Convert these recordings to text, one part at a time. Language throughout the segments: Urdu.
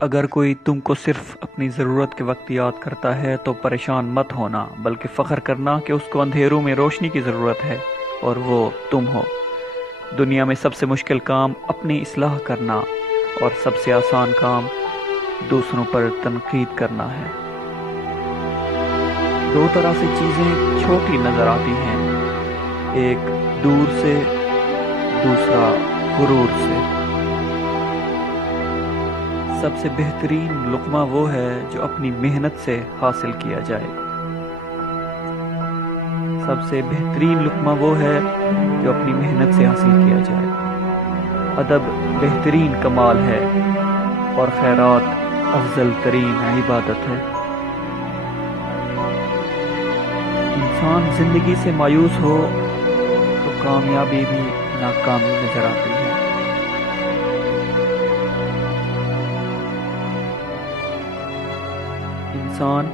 اگر کوئی تم کو صرف اپنی ضرورت کے وقت یاد کرتا ہے تو پریشان مت ہونا، بلکہ فخر کرنا کہ اس کو اندھیروں میں روشنی کی ضرورت ہے اور وہ تم ہو۔ دنیا میں سب سے مشکل کام اپنی اصلاح کرنا اور سب سے آسان کام دوسروں پر تنقید کرنا ہے۔ دو طرح سے چیزیں چھوٹی نظر آتی ہیں، ایک دور سے، دوسرا غرور سے۔ سب سے بہترین لقمہ وہ ہے جو اپنی محنت سے حاصل کیا جائے۔ سب سے بہترین لقمہ وہ ہے جو اپنی محنت سے حاصل کیا جائے۔ ادب بہترین کمال ہے اور خیرات افضل ترین عبادت ہے۔ انسان زندگی سے مایوس ہو تو کامیابی بھی ناکامی نظر آتی ہے۔ انسان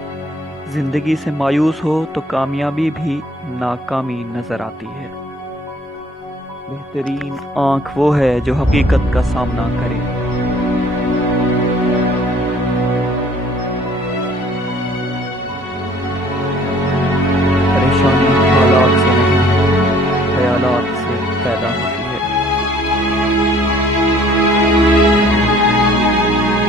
زندگی سے مایوس ہو تو کامیابی بھی ناکامی نظر آتی ہے۔ بہترین آنکھ وہ ہے جو حقیقت کا سامنا کرے۔ پریشانی حالات سے نہیں، خیالات سے پیدا ہوتی ہے۔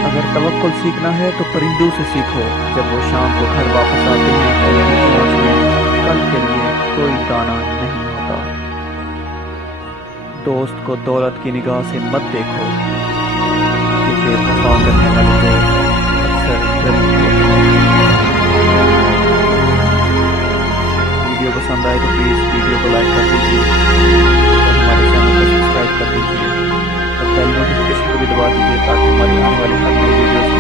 اگر توکل سیکھنا ہے تو پرندوں سے سیکھو، جب وہ شام کو گھر واپس آتے ہیں اور ان کی آنکھ میں کل کے لیے کوئی دانہ نہیں ہوتا۔ دوست کو دولت کی نگاہ سے مت دیکھو، کیونکہ وفا کرنے والے دوست اکثر غریب ہوتے ہیں۔ ویڈیو پسند آئے تو پلیز ویڈیو کو لائک کر دیجیے اور ہمارے چینل کو سبسکرائب کر دیجیے اور بیل نوٹیفکیشن کو بھی دبا دیجیے تاکہ ہماری آنے والی ہر نئی ویڈیوز